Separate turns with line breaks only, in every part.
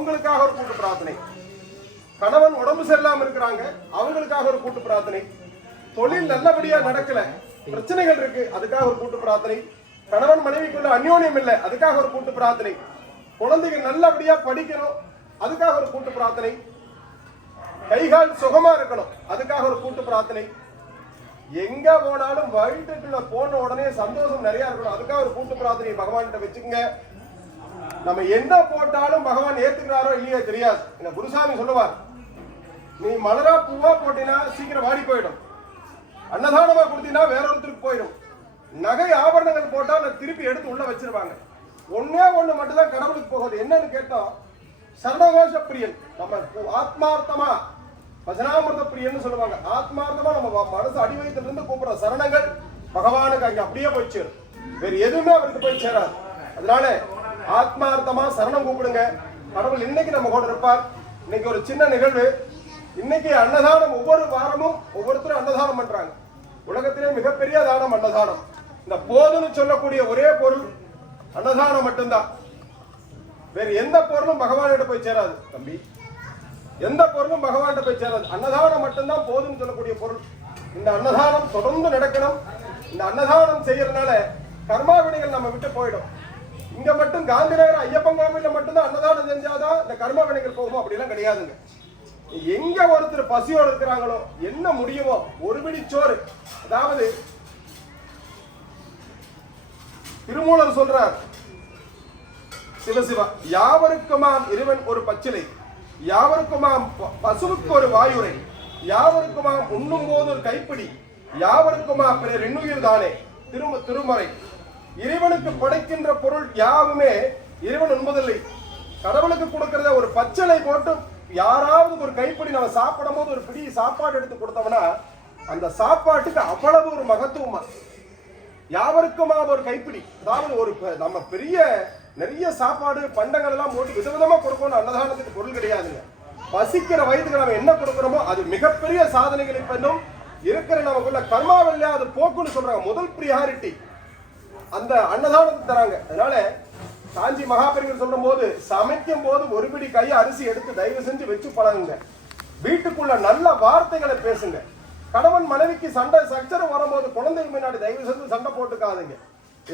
அவங்களுக்காக ஒரு கூட்டு பிரார்த்தனை. கணவன் உடம்பு சரியில்லாம இருக்கிறாங்க அவங்களுக்காக ஒரு கூட்டு பிரார்த்தனை. தொழில் நல்லபடியா நடக்கல பிரச்சனைகள் இருக்கு அதுக்காக ஒரு கூட்டு பிரார்த்தனை. கணவன் மனைவிக்குள்ள அந்யோன்யம் இல்லை அதுக்காக ஒரு கூட்டு பிரார்த்தனை. குழந்தைகள் நல்லபடியா படிக்கணும் அதுக்காக ஒரு கூட்டு பிரார்த்தனை. கைகால் சுகமா இருக்கணும் அதுக்காக ஒரு கூட்டு பிரார்த்தனை. எங்க போனாலும் வயிற்றுக்குள்ள போன உடனே சந்தோஷம் நிறைய இருக்கணும் அதுக்காக ஒரு கூட்டு பிரார்த்தனை. பகவான்கிட்ட வச்சுக்கோங்க. நம்ம என்ன போட்டாலும் பகவான் ஏத்துக்கிறாரோ இல்லையோ தெரியாது. என்ன குருசாமி சொல்லுவார் நீ மலரா பூவா போட்டினா சீக்கிரம் வாடி போயிடும். அன்னதானமா கொடுத்தீங்கன்னா வேற ஒருத்தருக்கு போயிடும். நகை ஆபரணங்கள் போட்டா அதை திருப்பி எடுத்து உள்ள வச்சிருவாங்க. ஒன்னே ஒண்ணு மட்டும்தான் கடவுளுக்கு போகுது. என்னன்னு கேட்டோம் சரணகோஷ பிரியன் நம்ம ஆத்மார்த்தமா பஜனாமிர்த பிரியன்னு சொல்லுவாங்க. ஆத்மார்த்தமா நம்ம மனசு அடி இருந்து கூப்பிடுற சரணங்கள் பகவானுக்கு அங்க அப்படியே போய் சேரும். வேற எதுவுமே அவருக்கு போய் சேராது. அதனால ஆத்மார்த்தமா சரணம் கூப்பிடுங்க. கடவுள் இன்னைக்கு நம்ம கூட இருப்பார். இன்னைக்கு ஒரு சின்ன நிகழ்வு. இன்னைக்கு அன்னதானம் ஒவ்வொரு வாரமும் ஒவ்வொருத்தரும் அன்னதானம் பண்றாங்க. உலகத்திலே மிகப்பெரிய தானம் அன்னதானம். இந்த போதுன்னு சொல்லக்கூடிய ஒரே பொருள் அன்னதானம் மட்டும்தான். வேற எந்த பொருளும் பகவான்கிட்ட போய் சேராது தம்பி. எந்த பொருளும் பகவான்கிட்ட போய் சேராது. அன்னதானம் மட்டும்தான் போதும்னு சொல்லக்கூடிய பொருள். இந்த அன்னதானம் தொடர்ந்து நடக்கணும். இந்த அன்னதானம் செய்யறதுனால கர்மா வினைகள் நம்ம விட்டு போயிடும். இங்க மட்டும் காந்தி நகர் ஐயப்பன் கோவில மட்டும்தான் அன்னதானம் செஞ்சாதான் இந்த கர்ம வினைகள் போகும்? அப்படிலாம் கிடையாதுங்க. எங்க ஒருத்தர் பசியோடு இருக்கிறாங்களோ என்ன முடியுமோ? ஒரு பிடி சோறு. அதாவது திருமூலர் சொல்றார் சிவசிவா யாவருக்குமாம் இறைவன் ஒரு பச்சிலை யாவருக்குமாம் பசுவுக்கு ஒரு வாயுரை யாவருக்குமாம் உண்ணும் போது ஒரு கைப்பிடி யாவருக்குமா பிறர் இன்னுயிர் தானே திரும திருமறை இறைவனுக்கு படைக்கின்ற பொருள் யாவுமே இறைவன் உண்பதில்லை. கடவுளுக்கு கொடுக்கறத ஒரு பச்சளை போட்டு யாராவது ஒரு கைப்பிடி நம்ம சாப்பிடும் போது ஒரு பிடி சாப்பாடு எடுத்து கொடுத்தோம்னா அந்த சாப்பாட்டுக்கு அவ்வளவு ஒரு மகத்துவமா யாவருக்குமா ஒரு கைப்பிடி அதாவது ஒரு நம்ம பெரிய நிறைய சாப்பாடு பண்டங்கள் எல்லாம் போட்டு விதவிதமா கொடுக்கணும் அன்னதானத்துக்கு பொருள் கிடையாதுங்க. பசிக்கிற வயதுக்கு நம்ம என்ன கொடுக்குறோமோ அது மிகப்பெரிய சாதனைகளை பண்ணும் இருக்கிற நமக்குள்ள கர்மாவில்லையா அது போக்குன்னு சொல்றாங்க. முதல் ப்ரியாரிட்டி அந்த அன்னதானத்தை தராங்க. அதனால காஞ்சி மகாபெரிவர் சொல்லும் போது சமைக்கும் போது ஒரு பிடி கை அரிசி எடுத்து தயவு செஞ்சு வச்சு பழகுங்க. வீட்டுக்குள்ள நல்ல வார்த்தைகளை பேசுங்க. கணவன் மனைவிக்கு சண்டை சச்சரம் வரும்போது குழந்தைங்க முன்னாடி தயவு செஞ்சு சண்டை போட்டுக்காதீங்க.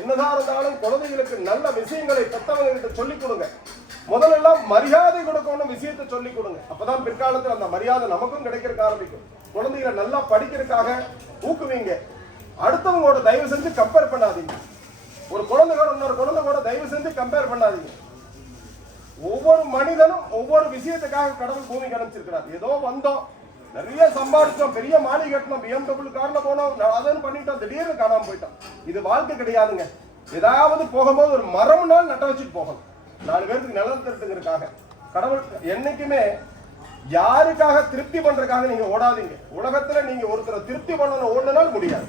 என்னதான் இருந்தாலும் குழந்தைகளுக்கு நல்ல விஷயங்களை பெத்தவங்க சொல்லிக் கொடுங்க. முதல்ல மரியாதை கொடுக்கணும் விஷயத்தை சொல்லிக் கொடுங்க. அப்பதான் பிற்காலத்தில் அந்த மரியாதை நமக்கும் கிடைக்கிறதுக்கு ஆரம்பிக்கும். குழந்தைகளை நல்லா படிக்கிறதுக்காக ஊக்குவீங்க. அடுத்தவங்களோட தயவு செஞ்சு கம்பேர் பண்ணாதீங்க. ஒரு குழந்தை கூட இன்னொரு குழந்தை கூட தயவு செஞ்சு கம்பேர் பண்ணாதீங்க. ஒவ்வொரு மனிதனும் ஒவ்வொரு விஷயத்துக்காக கடவுள் பூமி அனுப்பிச்சிருக்கிறார் ஏதோ வந்தோம். நிறைய சம்பாதிச்சோம். பெரிய மாளிகை கட்டணும் பிஎம்டபிள்யூ காரில் போனோம். நான் அதன்னு பண்ணிட்டோம். திடீர்னு காணாமல் போயிட்டோம். இது வாழ்க்கை கிடையாதுங்க. ஏதாவது போகும்போது ஒரு மரம் நாள் நட்ட வச்சுட்டு போகணும். நாலு பேருக்கு நிலம் கடவுள் என்னைக்குமே யாருக்காக திருப்தி பண்றதுக்காக நீங்க ஓடாதீங்க. உலகத்துல நீங்க ஒருத்தரை திருப்தி பண்ணணும். ஓடுனாலும் முடியாது.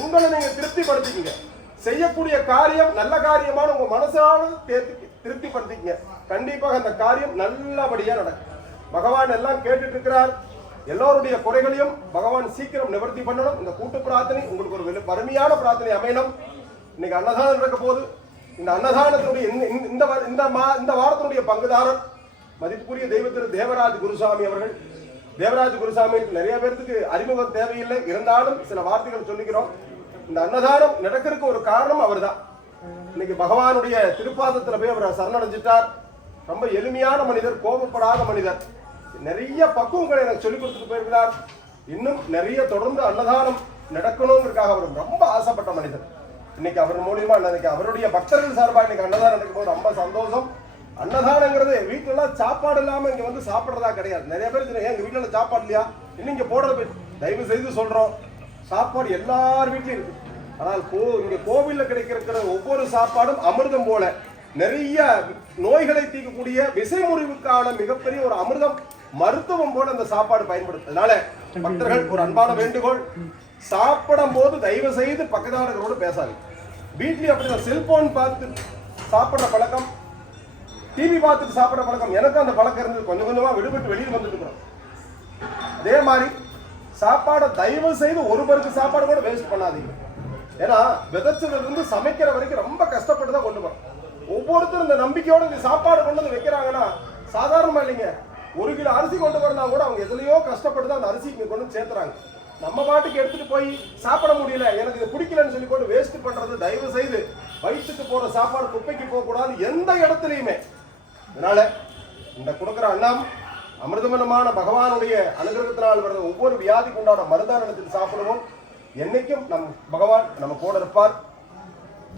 உங்களை நீங்க திருப்திப்படுத்திக்கங்க. செய்யக்கூடிய காரியம் நல்ல காரியமான உங்க மனசால தேர்த்தி திருப்திப்படுத்திக்கங்க கண்டிப்பாக அந்த காரியம் நல்லபடியா நடக்கும். பகவான் எல்லாம் கேட்டுட்டு இருக்கிறார் எல்லோருடைய குறைகளையும் பகவான் சீக்கிரம் நிவர்த்தி பண்ணணும். இந்த கூட்டு பிரார்த்தனை உங்களுக்கு ஒரு வறுமையான பிரார்த்தனை அமையணும். இன்னைக்கு அன்னதானம் நடக்க போகுது. இந்த அன்னதானத்தினுடைய இந்த- இந்த இந்த மா- இந்த வாரத்தினுடைய பங்குதாரர் மதிப்புக்குரிய தெய்வத்திரு தேவராஜ் குருசாமி அவர்கள். தேவராஜ் குருசாமி நிறைய பேர்த்துக்கு அறிமுகம் தேவையில்லை. இருந்தாலும் சில வார்த்தைகள் சொல்லிக்கிறோம் இந்த அன்னதானம் நடக்கிறதுக்கு ஒரு காரணம் அவர்தான். இன்னைக்கு பகவானுடைய திருப்பாதத்துல போய் அவர் சரணடைஞ்சிட்டார். ரொம்ப எளிமையான மனிதர் கோபப்படாத மனிதர். நிறைய பக்குவங்களை எனக்கு சொல்லிக் கொடுத்துட்டு போயிருக்கிறார். இன்னும் நிறைய தொடர்ந்து அன்னதானம் நடக்கணுங்கிறதுக்காக அவர் ரொம்ப ஆசைப்பட்ட மனிதர். இன்னைக்கு அவர் மூலியமா இன்னைக்கு அவருடைய பக்தர்கள் சார்பாக இன்னைக்கு அன்னதானம் நடக்கும் ரொம்ப சந்தோஷம். அன்னதானங்கிறது வீட்டிலலாம் சாப்பாடு இல்லாம இங்க வந்து சாப்பிடுறதா கிடையாது. நிறைய பேர் சொல்லுங்க, "ஏன் எங்க வீட்டுல சாப்பாடு இல்லையா? இன்னும் இங்க போடுறது தயவு செய்து சொல்றோம். சாப்பாடு எல்லார் வீட்லையும் இருக்கு. ஆனால் கோ இங்க கோவில்ல கிடைக்கிற ஒவ்வொரு சாப்பாடும் அமிர்தம் போல. நிறைய நோய்களை தீர்க்கக்கூடிய விசைமுறிவுக்கான மிகப்பெரிய ஒரு அமிர்தம் மருத்துவம் போல அந்த சாப்பாடு பயன்படுது அதனால பக்தர்கள் ஒரு அன்பான வேண்டுகோள். சாப்பிடும் போது தயவு செய்து பக்கத்தாளர்களோடு பேசாது வீட்லயும் அப்படிதான். செல்போன் பார்த்து சாப்பிட்ற பழக்கம் டிவி பார்த்துட்டு சாப்பிட்ற பழக்கம் எனக்கும் அந்த பழக்கம் இருந்தது. கொஞ்சம் கொஞ்சமா விடுபட்டு வெளியில் வந்துட்டு இருக்கிறோம். அதே மாதிரி சாப்பாடை தயவு செய்து ஒருவருக்கு சாப்பாடு கூட வேஸ்ட் பண்ணாதீங்க. ஏன்னா விதைச்சதுலேருந்து சமைக்கிற வரைக்கும் ரொம்ப கஷ்டப்பட்டு தான் கொண்டு வரோம் ஒவ்வொருத்தரும் இந்த நம்பிக்கையோட இந்த சாப்பாடு கொண்டு வந்து வைக்கிறாங்கன்னா சாதாரணமா இல்லைங்க. ஒரு கிலோ அரிசி கொண்டு வரனா கூட அவங்க எதுலையோ கஷ்டப்பட்டு தான் அந்த அரிசி இங்கே கொண்டு வந்து சேர்த்துறாங்க. நம்ம பாட்டுக்கு எடுத்துட்டு போய் சாப்பிட முடியல எனக்கு இது பிடிக்கலன்னு சொல்லி கொண்டு வேஸ்ட் பண்றது தயவு செய்து வயிற்றுக்கு போற சாப்பாடு குப்பைக்கு போகக்கூடாது எந்த இடத்துலையுமே. அதனால இந்த கொடுக்குற அண்ணாம் அமிர்தமனமான பகவானுடைய அனுகிரகத்தினால் வர்ற ஒவ்வொரு வியாதிக்கு உண்டான மருந்தாரணத்தில் சாப்பிடுவோம். என்னைக்கும் நம் பகவான் நம்ம கூட இருப்பார்.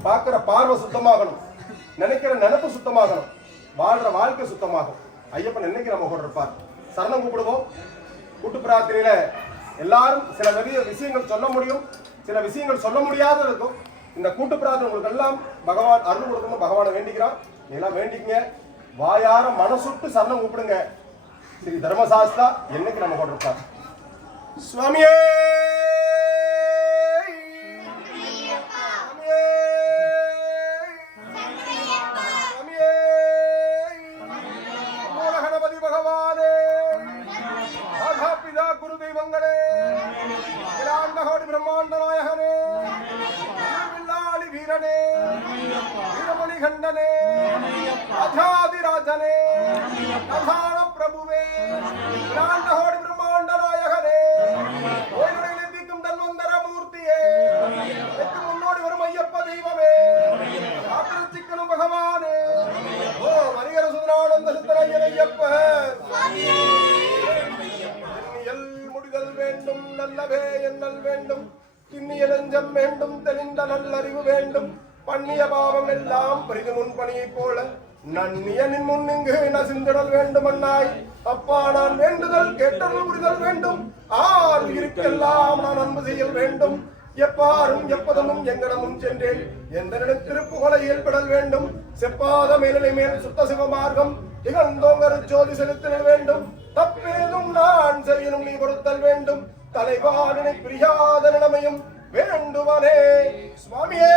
பார்க்கிற பார்வை சுத்தமாகணும். நினைக்கிற நினப்பு சுத்தமாகணும். வாழ்ற வாழ்க்கை சுத்தமாகும். ஐயப்பன் என்னைக்கு நம்ம கூட இருப்பார்? சரணம் கூப்பிடுவோம். கூட்டு பிரார்த்தனையில எல்லாரும் சில பெரிய விஷயங்கள் சொல்ல முடியும். சில விஷயங்கள் சொல்ல முடியாத இருக்கும். இந்த கூட்டு பிரார்த்தனை உங்களுக்கு எல்லாம் பகவான் அருள் கொடுக்கணும் பகவானை வேண்டிக்கிறான். எல்லாம் வேண்டிக்கங்க. வாயார மனசுட்டு சரணம் கூப்பிடுங்க. ஸ்ரீ தர்மசாஸ்தா என்னைக்கு நம்ம கூட இருப்பார் சுவாமியே! சுவாமியே! மூலகணபதி பகவானே! மாதா பிதா குரு தெய்வங்களே இலாண்டகோடி பிரம்மாண்ட நாயகனே வில்லாளி வீரனே வீரமணி கண்டனே ராஜாதிராஜனே பிரதான பிரபுவே தீர்க்கும் தன்வந்தர மூர்த்தியே எனக்கு முன்னோடி வரும் ஐயப்ப தெய்வமே காத்திருச்சிக்கணும் பகவானே ஓ மணிகர சுதரானந்த சித்தரையன் ஐயப்ப எண்ணியல் முடிதல் வேண்டும் நல்லவே எண்ணல் வேண்டும் கிண்ணிய நெஞ்சம் வேண்டும் தெளிந்த நல்லறிவு வேண்டும் பண்ணிய பாவம் எல்லாம் பெரிது முன்பணியைப் போல நன்னிய நின் முன் நசிந்திடல் வேண்டுமன்னாய். அப்பா நான் வேண்டுதல் கேட்டல் புரிதல் வேண்டும். ஆள் இருக்கெல்லாம் நான் அன்பு செய்யல் வேண்டும். எப்பாரும் எப்பதமும் எங்கடமும் சென்றேன். எந்த திருப்புகொலை ஏற்படல் வேண்டும். செப்பாத மேலனை மேல் சுத்த சிவ மார்க்கம். திகழ்ந்தோங்கரு ஜோதி செலுத்திடல் வேண்டும். தப்பேதும் நான் செய்யணும் நீ பொறுத்தல் வேண்டும். தலைவாரனை பிரியாத நிலைமையும் வேண்டுவனே சுவாமியே!